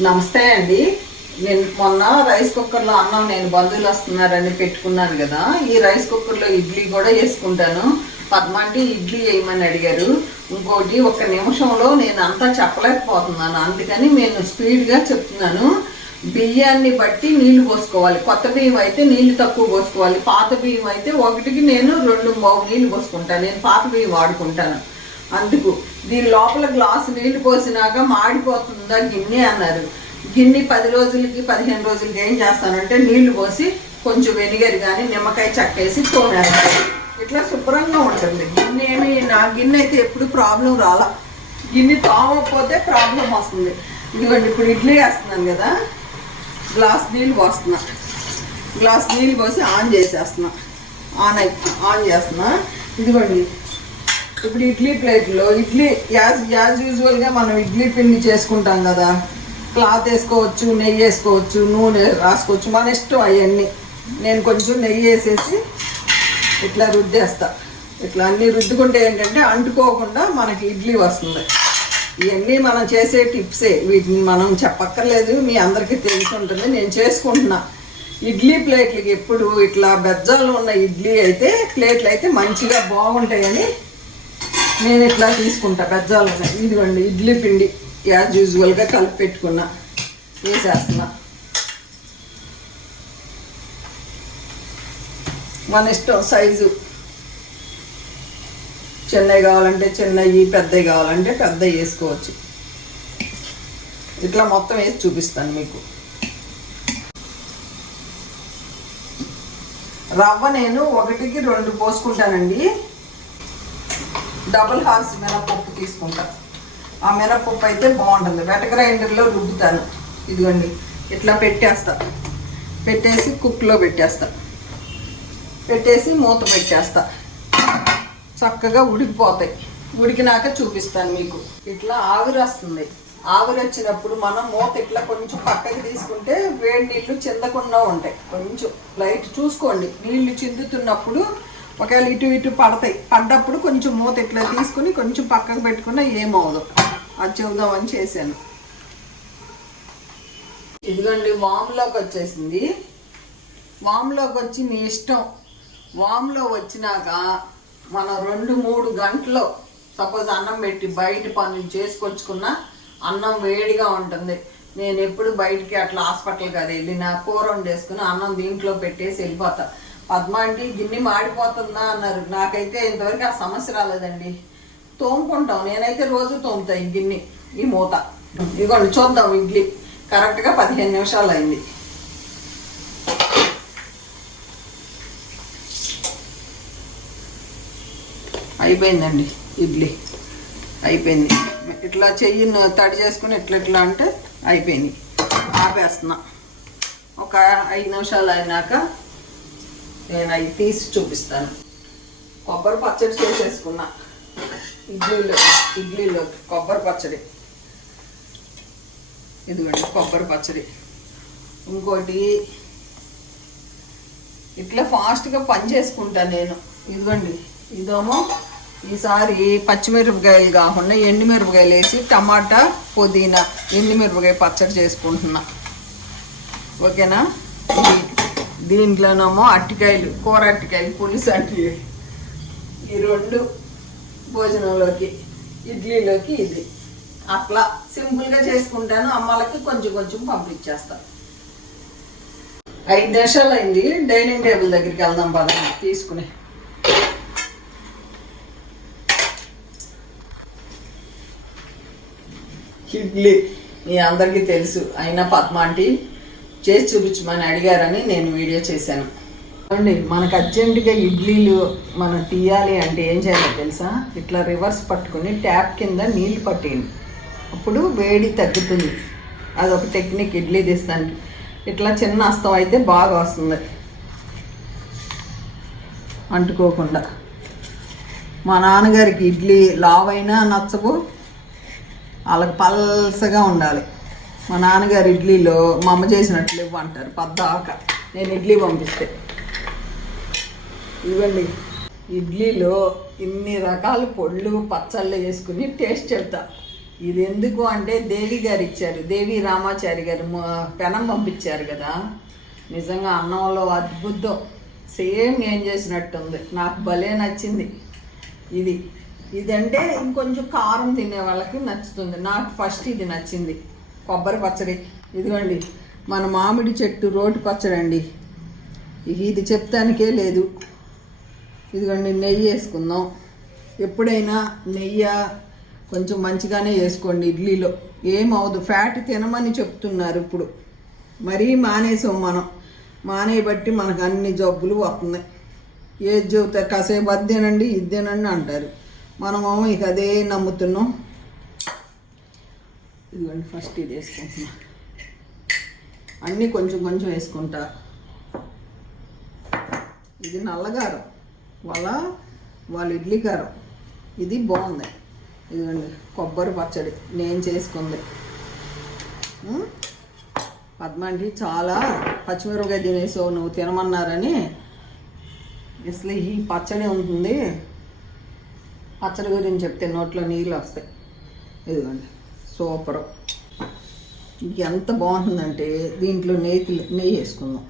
నమస్తే అండి. నేను మొన్న రైస్ కుక్కర్లో అన్నం నేను బంధువులు వస్తున్నారని పెట్టుకున్నాను కదా. ఈ రైస్ కుక్కర్లో ఇడ్లీ కూడా వేసుకుంటాను. పద్మాంటి ఇడ్లీ వేయమని అడిగారు. ఇంకోటి ఒక్క నిమిషంలో నేను అంతా చెప్పలేకపోతున్నాను, అందుకని నేను స్పీడ్గా చెప్తున్నాను. బియ్యాన్ని బట్టి నీళ్లు పోసుకోవాలి. కొత్త బియ్యం అయితే నీళ్లు తక్కువ పోసుకోవాలి. పాత బియ్యం అయితే ఒకటికి నేను 2 పావు నీళ్లు పోసుకుంటాను. నేను పాత బియ్యం వాడుకుంటాను. అందుకు దీని లోపల గ్లాసు నీళ్లు పోసినాక మాడిపోతుందా గిన్నె అన్నారు. గిన్నె 10 రోజులకి 15 రోజులకి ఏం చేస్తానంటే నీళ్లు పోసి కొంచెం వెనిగర్ కానీ నిమ్మకాయ చక్కేసి తోమేస్తాను. ఇట్లా శుభ్రంగా ఉంటుంది గిన్నె. నా గిన్నె అయితే ఎప్పుడు ప్రాబ్లం రాలా. గిన్నె తోమకపోతే ప్రాబ్లం వస్తుంది. ఇదిగోండి, ఇప్పుడు ఇడ్లీ వేస్తున్నాను కదా, గ్లాస్ నీళ్ళు పోస్తున్నా. గ్లాస్ నీళ్ళు పోసి ఆన్ చేసేస్తున్నా. ఆన్ చేస్తున్నా. ఇదిగోండి, ఇప్పుడు ఇడ్లీ ప్లేట్లో ఇడ్లీ యాజ్ యూజువల్గా మనం ఇడ్లీ పిండి చేసుకుంటాం కదా. క్లాత్ వేసుకోవచ్చు, నెయ్యి వేసుకోవచ్చు, నూనె రాసుకోవచ్చు, మన ఇష్టం అవన్నీ. నేను కొంచెం నెయ్యి వేసేసి ఇట్లా రుద్దేస్తా. ఇట్లా అన్నీ రుద్దుకుంటే ఏంటంటే అంటుకోకుండా మనకి ఇడ్లీ వస్తుంది. ఇవన్నీ మనం చేసే టిప్సే, వీటిని మనం చెప్పక్కర్లేదు, మీ అందరికీ తెలిసి ఉంటుంది. నేను చేసుకుంటున్నా. ఇడ్లీ ప్లేట్లకి ఎప్పుడు ఇట్లా బెజ్జాలు ఉన్న ఇడ్లీ అయితే ప్లేట్లు అయితే మంచిగా బాగుంటాయని నేను ఇట్లా తీసుకుంటా. బెజ్జాలు ఉన్నాయి. ఇదిగోండి ఇడ్లీ పిండి యాజ్ యూజువల్గా కలిపి పెట్టుకున్నా, వేసేస్తున్నా. మన ఇష్టం సైజు, చిన్నవి కావాలంటే చిన్నవి, పెద్దవి కావాలంటే పెద్దవి వేసుకోవచ్చు. ఇట్లా మొత్తం వేసి చూపిస్తాను మీకు. రవ్వ నేను 1కి 2 పోసుకుంటానండి. డబుల్ హార్స్ మినపప్పు తీసుకుంటా. ఆ మినపప్పు అయితే బాగుంటుంది. వెట గ్రైండర్లో రుబ్బుతాను. ఇదిగోండి ఇట్లా పెట్టేస్తా. పెట్టేసి కుక్లో పెట్టేస్తా. పెట్టేసి మూత పెట్టేస్తా. చక్కగా ఉడికిపోతాయి. ఉడికినాక చూపిస్తాను మీకు. ఇట్లా ఆవిరి వస్తుంది. ఆవిరి వచ్చినప్పుడు మనం మూత ఇట్లా కొంచెం పక్కకి తీసుకుంటే వేడి నీళ్ళు చిందకుండా ఉంటాయి. కొంచెం లైట్ చూసుకోండి. నీళ్లు చిందుతున్నప్పుడు ఒకవేళ ఇటు పడతాయి. పడ్డప్పుడు కొంచెం మూత ఇట్లా తీసుకుని కొంచెం పక్కకు పెట్టుకున్నా ఏమవుదు. అది చెబుదామని చేశాను. ఇదిగోండి వామ్లోకి వచ్చేసింది. వామ్లోకి వచ్చి మీ ఇష్టం. వామ్లో వచ్చినాక మనం 2-3 గంటలు సపోజ్ అన్నం పెట్టి బయట పనులు చేసుకొచ్చుకున్నా అన్నం వేడిగా ఉంటుంది. నేను ఎప్పుడు బయటికి అట్లా హాస్పిటల్కి అది వెళ్ళినా కూర వండేసుకుని అన్నం దీంట్లో పెట్టేసి వెళ్ళిపోతా. పద్మాంటి గిన్నె మాడిపోతుందా అన్నారు. నాకైతే ఇంతవరకు ఆ సమస్య రాలేదండి. తోముకుంటాం. నేనైతే రోజు తోముతా ఈ గిన్నె, ఈ మూత. ఇదిగోండి చూద్దాం. ఇడ్లీ కరెక్ట్గా 15 నిమిషాలు అయింది. అయిపోయిందండి ఇడ్లీ, అయిపోయింది. ఇట్లా చెయ్యి తడి చేసుకుని ఇట్లా అంటే అయిపోయింది. ఆపేస్తున్నా. ఒక 5 నిమిషాలు అయినాక నేను అవి తీసి చూపిస్తాను. కొబ్బరి పచ్చడి చేసేసుకున్నా. ఇడ్లీలో కొబ్బరి పచ్చడి. ఇదిగోండి కొబ్బరి పచ్చడి. ఇంకోటి ఇట్లా ఫాస్ట్గా పని చేసుకుంటాను నేను. ఇదిగోండి ఇదేమో ఈసారి పచ్చిమిరపకాయలు కాకుండా ఎండుమిరపకాయలు వేసి టమాటా, పుదీనా, ఎండుమిరపకాయ పచ్చడి చేసుకుంటున్నా. ఓకేనా. దీంట్లోనేమో అరటికాయలు, కూర అరటికాయలు, పులుసు అరటికాయలు. ఈ 2 భోజనంలోకి, ఇడ్లీలోకి ఇది. అట్లా సింపుల్గా చేసుకుంటాను. అమ్మలకి కొంచెం పంపించేస్తాను. 5 నిమిషాలు అయింది. డైనింగ్ టేబుల్ దగ్గరికి వెళ్దాం పదండి తీసుకుని. ఇడ్లీ మీ అందరికీ తెలుసు. అయినా పద్మాంటి చేసి చూపించమని అడిగారని నేను వీడియో చేశాను. అండి మనకు అర్జెంటుగా ఇడ్లీలు మనం తీయాలి అంటే ఏం చేయాలో తెలుసా? ఇట్లా రివర్స్ పట్టుకుని ట్యాప్ కింద నీళ్ళు పట్టేయండి. అప్పుడు వేడి తగ్గుతుంది. అదొక టెక్నిక్ ఇడ్లీ తీస్తానికి. ఇట్లా చిన్న అస్తం అయితే బాగా వస్తుంది, అంటుకోకుండా. మా నాన్నగారికి ఇడ్లీ లావైనా నచ్చవు, వాళ్ళకి పల్సగా ఉండాలి. మా నాన్నగారు ఇడ్లీలో మా అమ్మ చేసినట్లు ఇవ్వంటారు పద్దాక. నేను ఇడ్లీ పంపిస్తే ఇవ్వండి. ఇడ్లీలో ఇన్ని రకాల పొళ్ళు పచ్చళ్ళు వేసుకుని టేస్ట్ చేస్తా. ఇది ఎందుకు అంటే దేవి గారు ఇచ్చారు, దేవి రామాచారి గారు పెనం పంపించారు కదా. నిజంగా అన్నంలో అద్భుతం, సేమ్ నేను చేసినట్టుంది. నాకు భలే నచ్చింది ఇది. ఇదంటే ఇంకొంచెం కారం తినే వాళ్ళకి నచ్చుతుంది. నాకు ఫస్ట్ ఇది నచ్చింది. కొబ్బరి పచ్చడి ఇదిగోండి, మన మామిడి చెట్టు రోటి పచ్చడి అండి. ఇది చెప్తానికే లేదు. ఇదిగోండి నెయ్యి వేసుకుందాం. ఎప్పుడైనా నెయ్యి కొంచెం మంచిగానే వేసుకోండి ఇడ్లీలో, ఏమవుదు. ఫ్యాట్ తినమని చెప్తున్నారు ఇప్పుడు, మరీ మానేసాం మనం. మానేయబట్టి మనకు అన్ని జబ్బులు వస్తున్నాయి. ఏది చెబుతారు, కాసేపు అదేనండి ఇదేనండి అంటారు. మనము ఇక అదే నమ్ముతున్నాం. ఇదిగోండి ఫస్ట్ ఇది వేసుకుంటున్నా, అన్నీ కొంచెం కొంచెం వేసుకుంటా. ఇది నల్లగారం, వాళ్ళ ఇడ్లీ కారం. ఇది బాగుంది. ఇదిగోండి కొబ్బరి పచ్చడి నేను చేసుకుంది. పద్మాంటి చాలా పచ్చిమిరపకాయ తినేసావు నువ్వు తినమన్నారని అసలు ఈ పచ్చడి ఉంటుంది. పచ్చడి గురించి చెప్తే నోట్లో నీళ్ళు వస్తాయి. ఇదిగోండి సూపరు. ఎంత బాగుంటుందంటే దీంట్లో నెయ్యి వేసుకుందాం.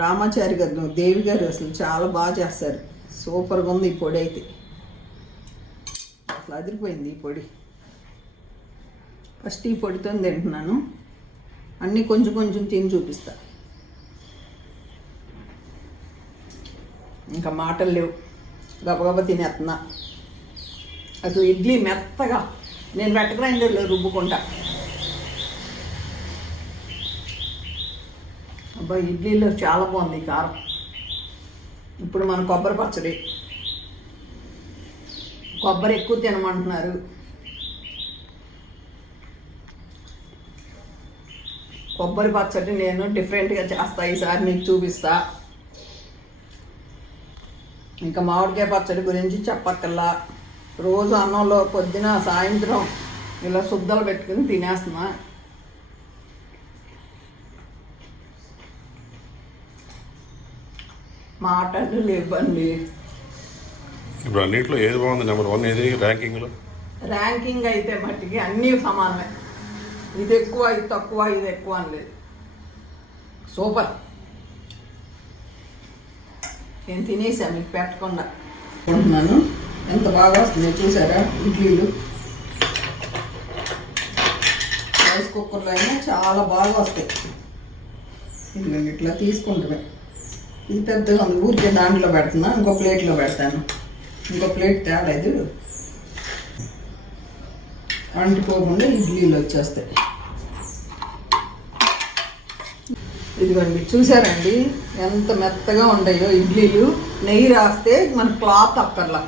రామాచారి గారు, దేవి గారు అసలు చాలా బాగా చేస్తారు. సూపర్గా ఉంది ఈ పొడి అయితే. అసలు అదిరిపోయింది ఈ పొడి. ఫస్ట్ ఈ పొడితో తింటున్నాను. అన్నీ కొంచెం కొంచెం తిని చూపిస్తా. ఇంకా మాటలు లేవు, గబగబా తినేస్తున్నా. అసలు ఇడ్లీ మెత్తగా నేను గ్రైండర్లో రుబ్బుకుంటా. అబ్బా ఇడ్లీలో చాలా బాగుంది కారం. ఇప్పుడు మన కొబ్బరి పచ్చడి, కొబ్బరి ఎక్కువ తినమంటున్నారు. కొబ్బరి పచ్చడి నేను డిఫరెంట్గా చేస్తా, ఈసారి నీకు చూపిస్తా. ఇంకా మామిడికాయ పచ్చడి గురించి చెప్పక్కల్లా. రోజు అన్నంలో పొద్దున సాయంత్రం ఇలా శుద్ధలు పెట్టుకుని తినేస్తున్నా. మాటలు లేవండి. ఇప్పుడు అన్నింటిలో ఏది బాగుంది? నెంబర్ 1 ఏది ర్యాంకింగ్లో? ర్యాంకింగ్ అయితే మట్టికి అన్నీ సమానమే. ఇది ఎక్కువ, ఇది తక్కువ, ఇది ఎక్కువ అని లేదు. సూపర్. నేను తినేసాను మీకు పెట్టకుండా ఉంటున్నాను. ఎంత బాగా వస్తుంది చూసారా ఇడ్లీలు. రైస్ కుక్కర్లో అయినా చాలా బాగా వస్తాయి. ఇదిగోండి ఇట్లా తీసుకుంటున్నాయి. ఇది పెద్దగా ఉంది, ఊరికే దాంట్లో పెడుతున్నా. ఇంకో ప్లేట్లో పెడతాను. ఇంకో ప్లేట్ తేలేదు, అంటిపోకుండా ఇడ్లీలు వచ్చేస్తాయి. ఇదిగోండి చూసారండి ఎంత మెత్తగా ఉంటాయో ఇడ్లీలు. నెయ్యి రాస్తే మన క్లాత్ అక్కర్లా.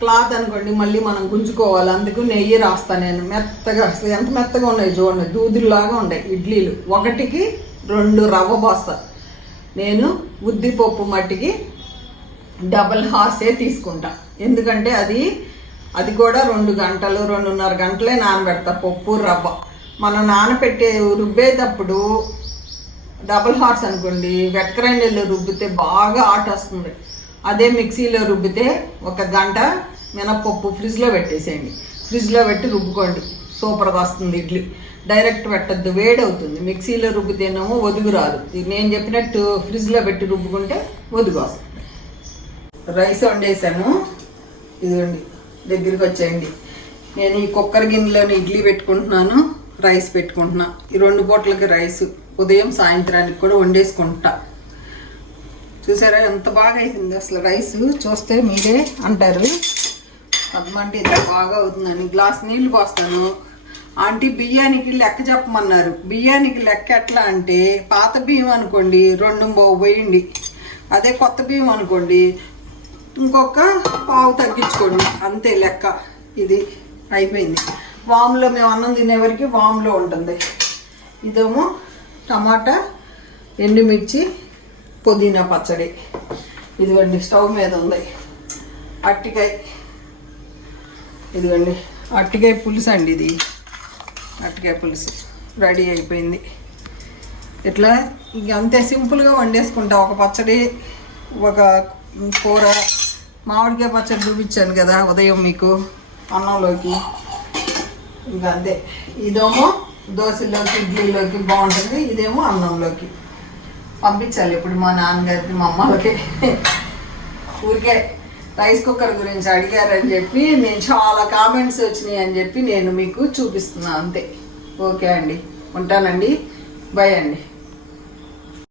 క్లాత్ అనుకోండి మళ్ళీ మనం గుంజుకోవాలి, అందుకు నెయ్యి రాస్తా నేను. మెత్తగా అసలు ఎంత మెత్తగా ఉన్నాయి చూడండి, దూదుల్లాగా ఉన్నాయి ఇడ్లీలు. 1కి 2 రవ్వ బస్తా. నేను ఉద్దిపప్పు మట్టికి డబల్ హార్సే తీసుకుంటా. ఎందుకంటే అది కూడా 2 గంటలు 2.5 గంటలే నానబెడతా పప్పు రవ్వ. మనం నానబెట్టే రుబ్బేటప్పుడు డబల్ హార్స్ అనుకోండి, వెట్ గ్రైండర్లో రుబ్బితే బాగా ఆట వస్తుంది. అదే మిక్సీలో రుబ్బితే 1 గంట మినపప్పు ఫ్రిడ్జ్లో పెట్టేసేయండి. ఫ్రిడ్జ్లో పెట్టి రుబ్బుకోండి, సూపర్గా వస్తుంది ఇడ్లీ. డైరెక్ట్ పెట్టద్దు, వేడవుతుంది. మిక్సీలో రుబ్బితేనేమో ఒదుగు రాదు. నేను చెప్పినట్టు ఫ్రిడ్జ్లో పెట్టి రుబ్బుకుంటే ఒదుగు వస్తుంది. రైస్ వండేసాను. ఇదిగోండి దగ్గరికి వచ్చేయండి. నేను ఈ కుక్కర్ గిన్నెలోని ఇడ్లీ పెట్టుకుంటున్నాను, రైస్ పెట్టుకుంటున్నా. ఈ 2 పూటలకి రైస్ ఉదయం సాయంత్రానికి కూడా వండేసుకుంటా. చూసారా ఎంత బాగా అవుతుంది అసలు రైస్. చూస్తే మీరే అంటారు పద్మంటే ఇంత బాగా అవుతుందని. గ్లాస్ నీళ్లు పోస్తాను. ఆంటీ బియ్యానికి లెక్క చెప్పమన్నారు. బియ్యానికి లెక్క ఎట్లా అంటే, పాత బియ్యం అనుకోండి 2 పోయండి, అదే కొత్త బియ్యం అనుకోండి ఇంకొక పావు తగ్గించుకోండి, అంతే లెక్క. ఇది అయిపోయింది. వాములో మేము అన్నం తినేవరకు వాములో ఉంటుంది. ఇదేమో టమాటా, ఎండుమిర్చి, పుదీనా పచ్చడి. ఇదిగోండి స్టవ్ మీద ఉంది. అరటికాయ, ఇదిగోండి అరటికాయ పులుసు అండి. ఇది అరటికాయ పులుసు రెడీ అయిపోయింది. ఇట్లా ఇంక అంతే సింపుల్గా వండేసుకుంటా. ఒక పచ్చడి, ఒక కూర. మామిడికాయ పచ్చడి చూపించాను కదా ఉదయం మీకు అన్నంలోకి. ఇంకా అంతే. ఇదేమో దోశలోకి ఇడ్లీలోకి బాగుంటుంది, ఇదేమో అన్నంలోకి. పంపించాలి ఇప్పుడు మా నాన్నగారికి మా అమ్మలకి. ఊరికే రైస్ కుక్కర్ గురించి అడిగారని చెప్పి నేను చాలా కామెంట్స్ వచ్చినాయి అని చెప్పి నేను మీకు చూపిస్తున్నాను అంతే. ఓకే అండి, ఉంటానండి, బాయ్ అండి.